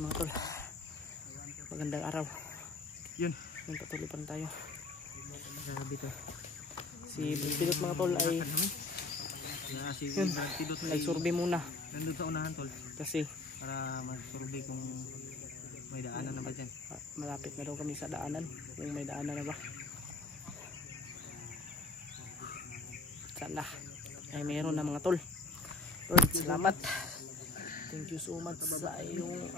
Mga tol, magandang araw. Yun, Patuloy pa rin tayo. Grabe to. Si Pilot mga tol ay yun, nag-survey muna. Nandun sa unahan tol. Kasi Para mag-survey kung may daanan na ba dyan. malapit na daw kami sa daanan. Kung may daanan na ba. Sana ay mayroon na mga tol. Lord, salamat. Thank you so much sa iyong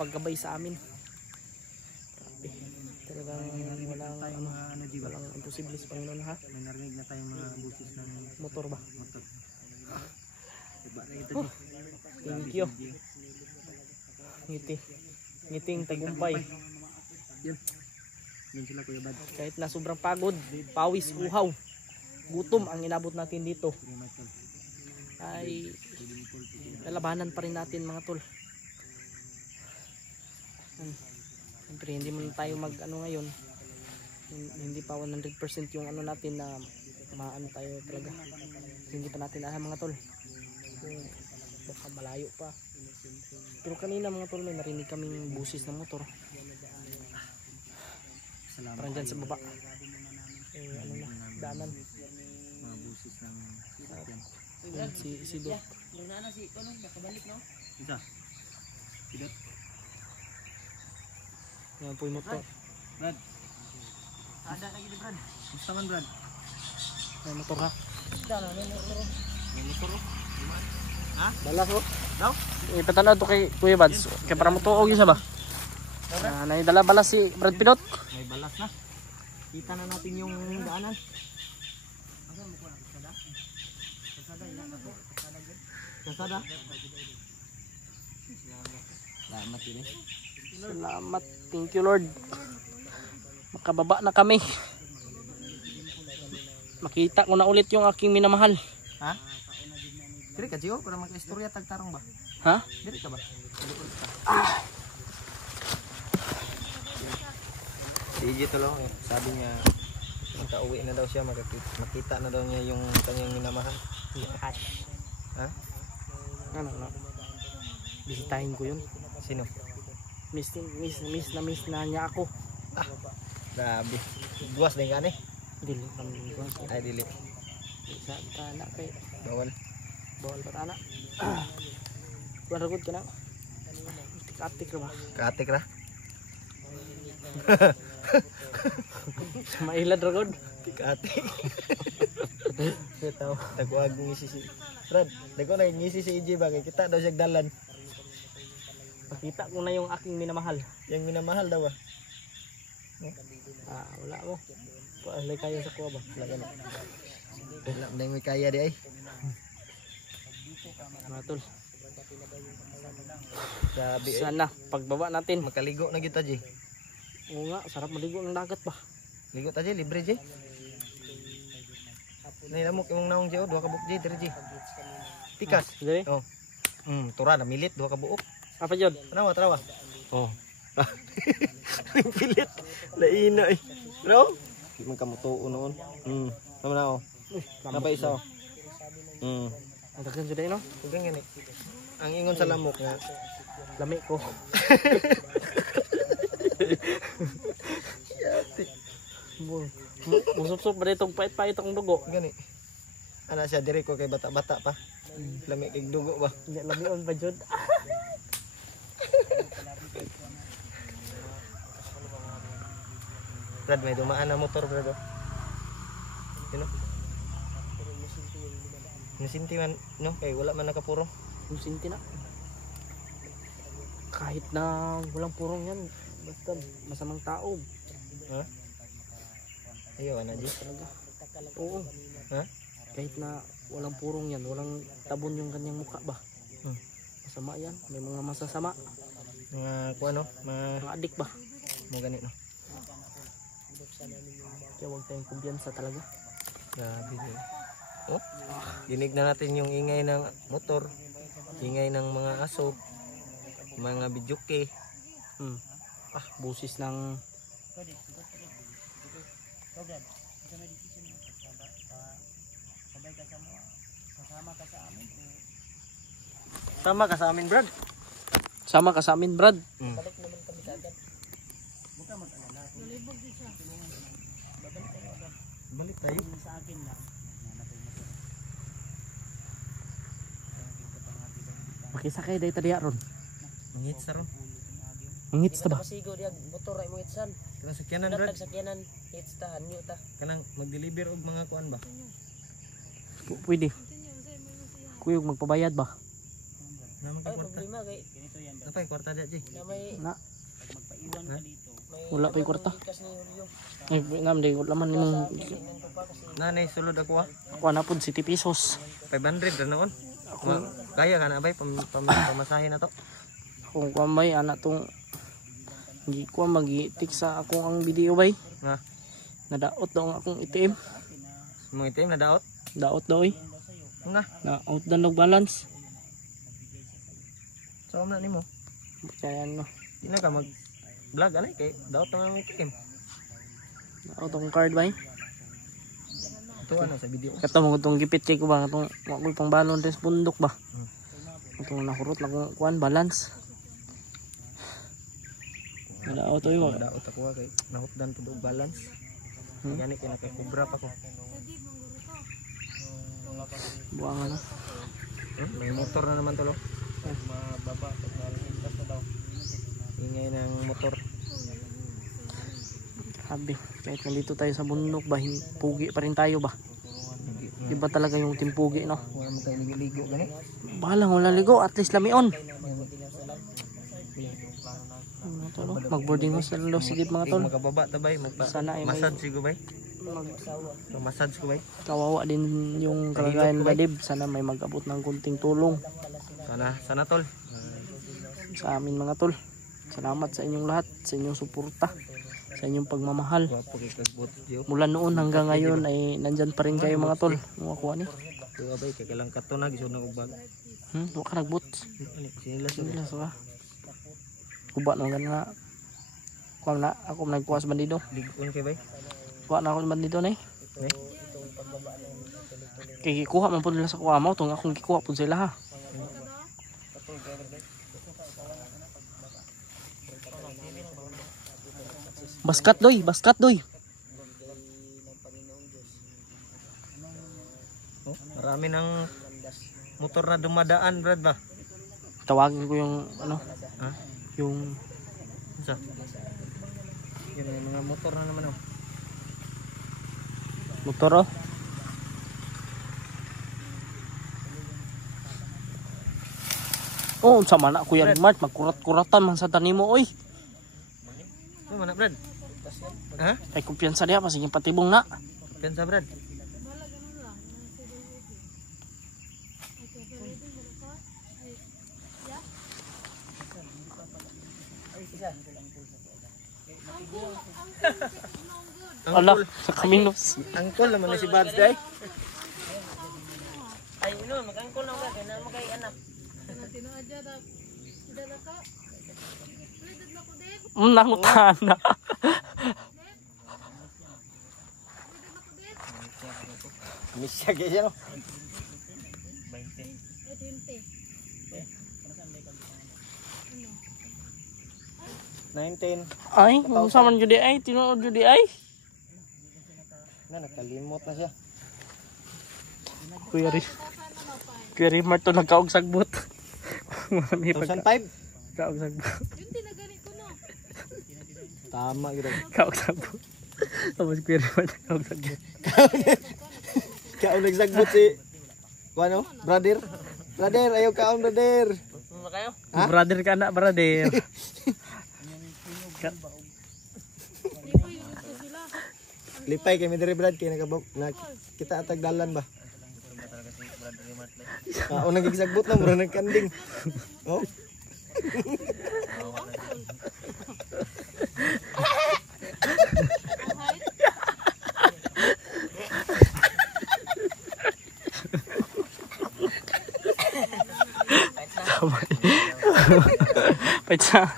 paggabay sa amin. Grabe. Talagang walang imposible sa Panginoon ha. May narinig na tayong mga busis ng Motor ba? motor. Diba na ito Thank you. Ngiting tagumpay. Yun. Yun sila Kuya Bad. Kahit na sobrang pagod, pawis, uhaw, gutom ang inabot natin dito, ay lalabanan pa rin natin mga tol. Siyempre hindi mo tayo mag ngayon, hindi pa 100% yung natin na maano tayo talaga. Hindi pa natin alam mga tol kung baka malayo pa. Pero kanina mga tol may narinig kaming busis ng motor. Parang dyan sa baba daanan. Mga busis ng sasakyan. Si Dot. Isa. Sidot. Yan po yung motor. Brad. Ada lagi ni Brad. Gusto man Brad. May motor ha. May motor oh. Ha? Balas ho. Daw? Ipatanaw to kay Kuya Bads. Kaya para motuog yun siya ba? Naidala balas si Brad Pinot. May balas na. Kita na natin yung daanan. Kasada? Salamat yun eh. Salamat. Thank you Lord. Makababa na kami. Makita ko na ulit yung aking minamahal. Ha? Diri ka Gio? Para magka-istorya tagtarong ba? Ha? Diri ka ba? Si EJ tulong eh. Sabi niya makauwi na daw siya, makita na daw niya yung kanyang minamahal. Hash. Ha? Ano? Bisitahin ko yun. Sino? Miss na niya ako. Ah, grabe. Buwas din ka eh. Dili kami ko. Ay, dili. Sa tana kay Bawal. bawal pa tana. Kuan ragod ka na. Katik ra ba? Katik ra. Mailad ragod. Katik. Kita tagwag ngisi si Brad. Dako na ngisi si EJ ba kay kita daw siya dalan. Pakita ko na yung aking minamahal. Yang minamahal daw ah. Wala mo. Paalay kayo sa kuha ba? Wala gani. Wala na may kaya di ay. Mga tol. Grabe eh. Sana pagbaba natin. Makaligo na kita Ji. Oo nga, sarap maligo ng dagat ba? Ligo ta Ji, libre Ji. Nailamok imong naong Ji, duha ka buok Ji, diri Ji. Pikas. Dili? Oh. Tura na milit, duha ka buok. Apa jud? Tarawa. Oh. Pilit. Laina eh. Bro? Di man ka mutuo noon. Tama na oh. Napa isa oh. Ang daghan jud no? Ugang gani. Ang ingon sa lamok nga Lami ko. Musup-sup ba ditong pait-pait ang dugo? gani. Ana siya diri ko kay bata-bata pa. Lami kay dugo ba? Nya lamion pa jud. Brad, may dumaan na motor Brad. Sino? Nasinti man, no? Kay wala man nakapuro. Yung sinti na. Kahit na walang purong yan, basta masamang tao. Ha? Ayaw na Ji. Talaga. Oo. Ha? Kahit na walang purong yan, walang tabon yung kanyang mukha ba? Masama yan, may mga masasama. Mga kuano, Mga adik ba? mo gani no. Kaya huwag tayong kumbiyansa talaga. Grabe din. Oh, dinig na natin yung ingay ng motor, ingay ng mga aso, mga bidyuke. Busis ng Tama ka sa amin, Brad. Sama ka sa amin, Brad. Balik naman kami kaagad. Balik tayo. Makisakay day tadi aron. Mangits na ron. Mangits ta ba? Pasigo diag motor ay mongitsan. Kanang sakyanan Brad. Datag sakyanan hits ta hanyo ta. Kanang mag-deliver og mga kuan ba? Pwede. Kuyog magpabayad ba? Naman Ay ka kwarta. problema kay Napay kwarta dia, Ji. na may Na. may Wala pa'y kwarta. ikas ni Julio. Ay, nam day laman nimong Nandito pa kasi Nanay sulod ako ah. kuha na pud 70 pesos. 500 ra noon. Kaya ka na bay pamasahe na to. Kung kuha bay ana tong hindi ko magitik sa akong ang video bay. Nga. Nadaot daw ang akong ATM. Mo itim na daot. Daot daw eh. Nga. Na out na nag balance. So na nimo. Kaya ano, Di na ka mag vlog anay kay daot na ang itim. out ang card bay. Ito ano sa video. Kato mo itong gipit ko ba itong wakoy pang balon des bundok ba. Itong nakurot na kung kuan balance. Nadaot to yun. Daot ako kay nahutdan pud og balance. Gani kay nakakubra pa ko. Buang ano. May motor na naman tulo. Mababa ingay ng motor. Sabi, kahit nandito tayo sa bundok ba, pugi pa rin tayo ba? Iba talaga yung timpugi, no? Wala mo tayo ligo gani. Balang wala ligo, at least lamion. Ano to, no? Mag-boarding house na daw sigit mga tol. Magababa ta bay, Sana ay may massage sigo bay. Massage ko bay. kawawa din yung kalagayan ba, Dib. Sana may mag-abot ng kunting tulong Sana tol. sa amin mga tol. Salamat sa inyong lahat, sa inyong suporta, sa inyong pagmamahal. Guwapo kay kagbot diyo. Mula noon hanggang ngayon ay nandyan pa rin kayo mga tol. Mga kuha ni. Tuwa bay kay kalang katonag iso na ubag. Huwag ka nagbot. Sinilas Sige lang sa kuba naman nga. Kuha na, ako nagkuha sa bandido. ligon kay bay. Kuha na ako sa bandido na eh. Eh? Kaya kikuha man po nila sa kuha mo. Itong akong kikuha po sila ha. Baskat doy, baskat doy. Oh, marami ng motor na dumadaan Brad ba? Tawagin ko yung ano, Ha? yung Sa? Yan may mga motor na naman oh. motor oh. Oh, sama na Kuya Mart, magkurat-kuratan man sa tanimo oy. Ano man na Brad? Ha? Ay kumpiyansa diha pa sige patibong na. Pensa Brad? Ala, sa Kaminos. Angkol naman na si Babs day. Ay no magangkol na kay na magay anak. Nangutana. Misya kaya no. 19. Ay, kung saan man judi ay, tinuod judi ay. Na nakalimot na siya. Kuya Rimar to nagkaog sagbot. Marami pa 2005. kaog sagbot. Tama gid. Kaog sagbot. Tapos Kuya Rimar nagkaog sagbot. Kaon nagsagbot si ano? Brother. Brother, ayaw kaon brother. Ano kayo? Ha? Brother ka na, brother. Lipay kay Midri Brad kay kita atag dalan ba? Kaon nagsagbot na mura nagkanding. Oh. Paitsa.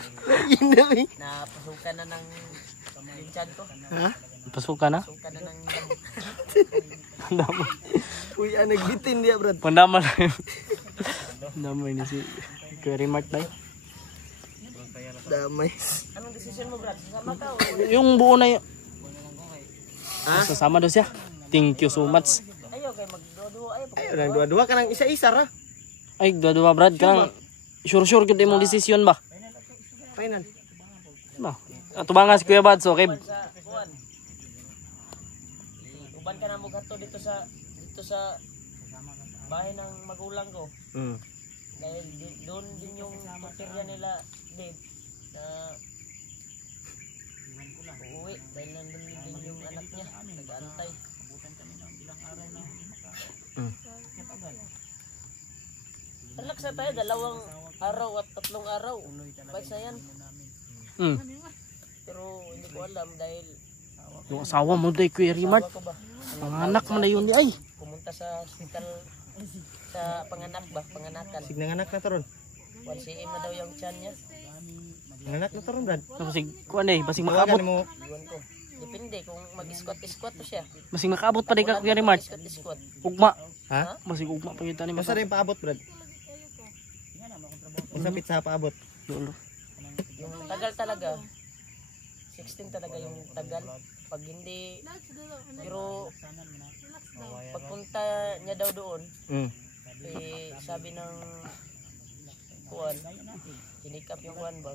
Inday. Napasukan na ng linchan ko. Ha? Pasukan na. Pasukan na ng Pandaman. Uy, nagbitin dia Brad. Pandaman na yun. Pandaman na si Kuya Rimar tayo. Damay. Anong desisyon mo, Brad? Sasama ka o? Yung buo na yun. Ha? Sasama daw siya. Thank you so much. Ayaw kayo magduwa-duwa. Ayaw lang, dua-dua ka ng isa-isa ra. Ay, dua Brad. Kanang sure gud imong desisyon ba? Final. Ba. Ato ba nga si Kuya Bad, so okay. Sa kuwan. Uban ka na mo gato dito sa bahay ng magulang ko. Dahil doon din yung tutirya nila, Dave, na uuwi. Dahil nandun din yung anak niya, nag-aantay. Relax na tayo, 2 araw at 3 araw. Bais na yan. Pero hindi ko alam dahil Yung asawa mo day Kuya Rimart. asawa ko ba, Panganak mo na yun ay. pumunta sa hospital sa panganakan. Sig nanganak na taron. 1 cm na daw yung tiyan niya. Nanganak na taron, Brad. Basig kuan eh, basig Tawagan makaabot. mo. Iwan ko. Depende kung mag-squat to siya. Basig makaabot pa day ka Kuya Rimart. Squat. Ugma. Ha? Basig ugma pa kita ni Basta rin paabot, Brad. Isa pizza paabot. Dulo. Yung tagal talaga. 16 talaga yung tagal. Pag hindi, pero pagpunta niya daw doon, sabi ng kuwan, sinikap yung kuwan ba?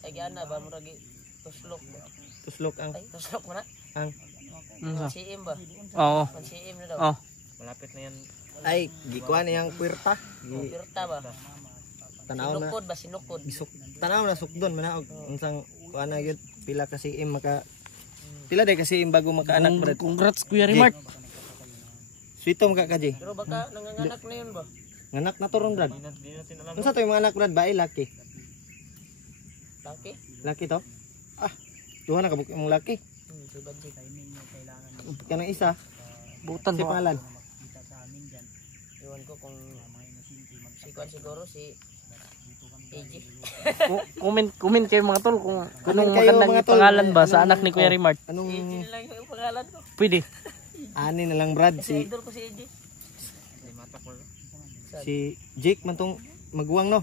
Ay gana ba? Muragi tuslok ba? Tuslok ang Ay, tuslok mo na? ang 1 cm ba? Oo. 1 cm na daw. Oh. Malapit na yan. ay gikuan niyang puwerta. Pirta ba? Tanaw na. Sinukod ba? Sinukod. Tanaw na sukdon manaog unsang kuan na gyud pila kasi maka pila day kasi bago makaanak, Brad. Congrats Kuya Rimart. Sweeto maka kaji. Pero baka nanganganak na yun ba? Nganak na toron, Brad. Unsa to yung mga anak, Brad? Bae laki. Laki? Laki to? Ah, duha na kabuk imong laki. Si Badji. Kanang isa, Butan si mo. pangalan. Iwan ko kung si Kwan siguro si AJ. Comment kayo mga tol kung anong kayo, magandang mga tol. pangalan ba sa Anong- anak ni Kuya Rimart. Anong AJ lang yung pangalan ko. Pwede. ani na lang, Brad? Si Si idol ko si AJ. si Jake man tong maguwang, no?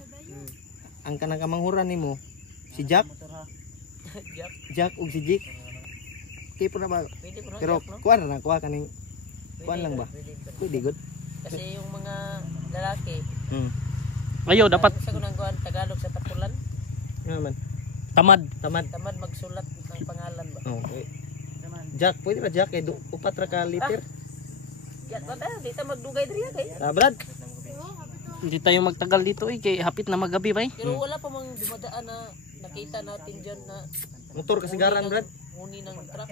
Ang kanang kamanghuran nimo si Jack, Jack. Jack ug si Jake. Okay po na ba? Pwede ko na Pero Jack, no? kuan na kuha kaning Pwede kuan lang ko, ba? pwede ko. Pwede good. Kasi yung mga lalaki, Ayo dapat sa kunang kuan Tagalog sa tapulan, Ano naman? tamad. Tamad. tamad magsulat ng pangalan ba? Okay. Jack, pwede ba Jack? Upat ra ka liter. Yan ba tayo? Di ta magdugay diriya kay. Ah, Brad. Hindi tayo magtagal dito eh, kay hapit na magabi ba eh. Pero wala pa mang dumadaan na nakita natin diyan na Motor kasigaran, Brad. huni ng truck.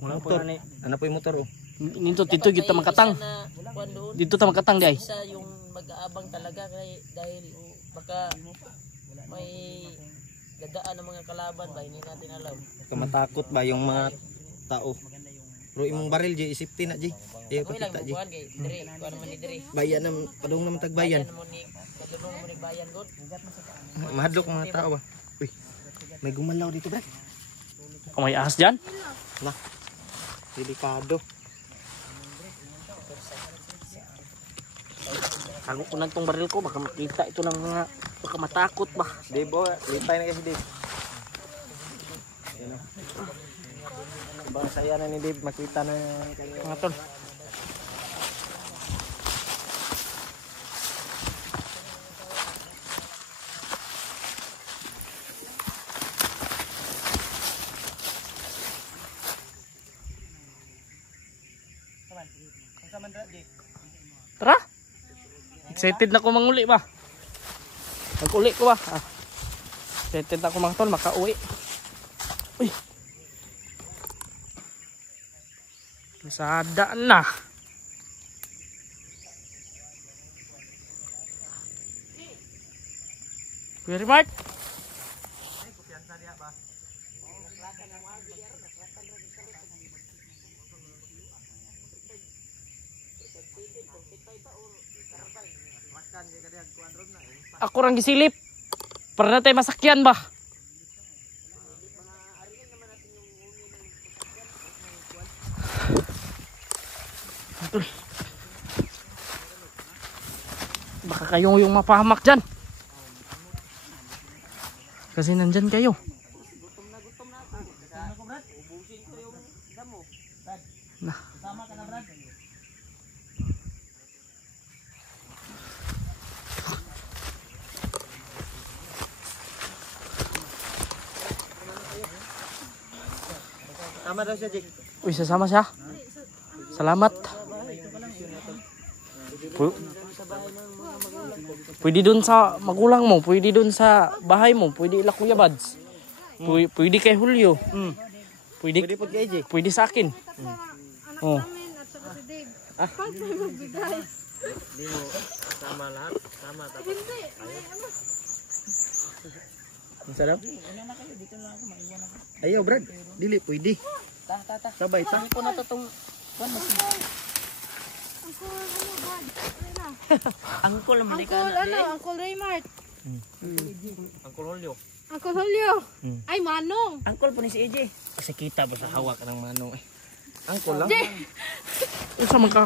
Motor. Ano po yung motor, oh? Dito kita May makatang. isa na kuwan doon. Dito ta makatang di ay. Isa yung mag-aabang talaga kay dahil baka may dadaan ng mga kalaban ba hindi natin alam. Kamatakot ba yung mga tao? Pero imong baril, J, isipti na, J. Okay lang Pakita, J. buwan kay dire, kuan naman ni dire. Bayan na, padung naman tagbayan. Bayan mo ni kadulong mo ni bayan god. Mahadlok mga tao ba? Uy, may gumalaw dito, Brad. Kung may ahas dyan. Nah, delikado. Tago ko na itong baril ko, baka makita ito ng mga, baka matakot ba. Dave, oh, lipay na kasi Dave. Yan, oh. Sobrang saya na ni Dave, makita na yung Mga tol. Tara. Excited na ko manguli ba? Mag-uli ko ba? Ah. Excited na ko mga tol, makauwi. Uy. Nasada na. Kuya Rimart. Ako rang gisilip. Para na tayo masakyan ba? Betul. Baka kayong yung mapahamak dyan. Kasi nandyan kayo. Gutom na ako. Gutom na ko, Brad. Ubusin ko yung damo. Brad, Nah. kasama ka na, Brad. Tama daw siya, Jake. Uy, sasama siya. Salamat. Pwede dun sa magulang mo, pwede dun sa bahay mo, pwede ila Kuya Bads. Pwede kay Julio. Pwede Pwede kay AJ. pwede sa akin. Oh. Di mo sama lahat. Sama tapos. Masarap? Ayo, Brad. Dili pwede. Ta. Sabay ta. Ano ko na to tong... Angkol, malika na. Uncle Raymart. Uncle Julio. Uncle Julio. Ay, Manong. Angkol po ni si AJ. Kasi kita ba sa hawak ng manong eh. Uncle lang. Usa man ka?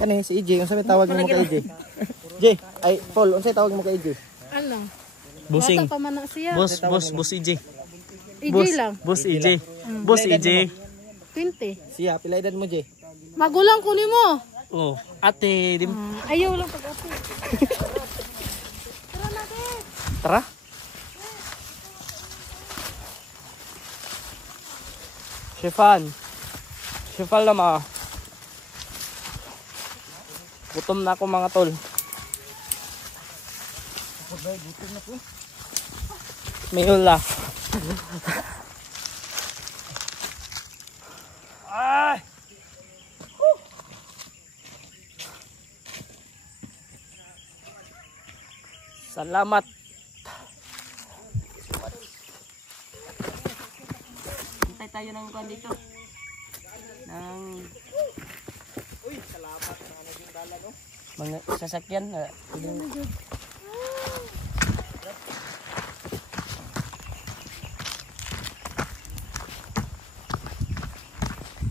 Kani si AJ, unsa may tawag mo kay AJ? J, ay Paul, unsa tawag mo kay AJ? Ano? Bossing. Bata pa man na siya. Boss EJ. EJ lang. Boss EJ. Boss EJ. 20. Siya, pila edad mo, J? Magulang ko nimo. Oh, ate, Ayaw lang pag-apo. Tara natin. tara. Shefan lama. Gutom na ako mga tol. May ula. Ay! Salamat. Hintay tayo ng kuwan dito. Mga sasakyan.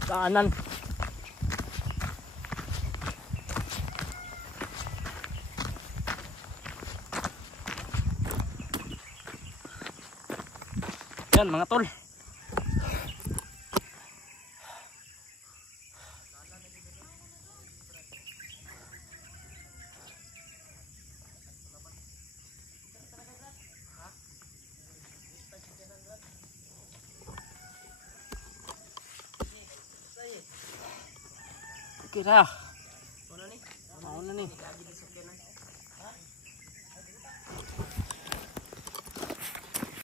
Daanan. Yan mga tol. Kira. Ano ni?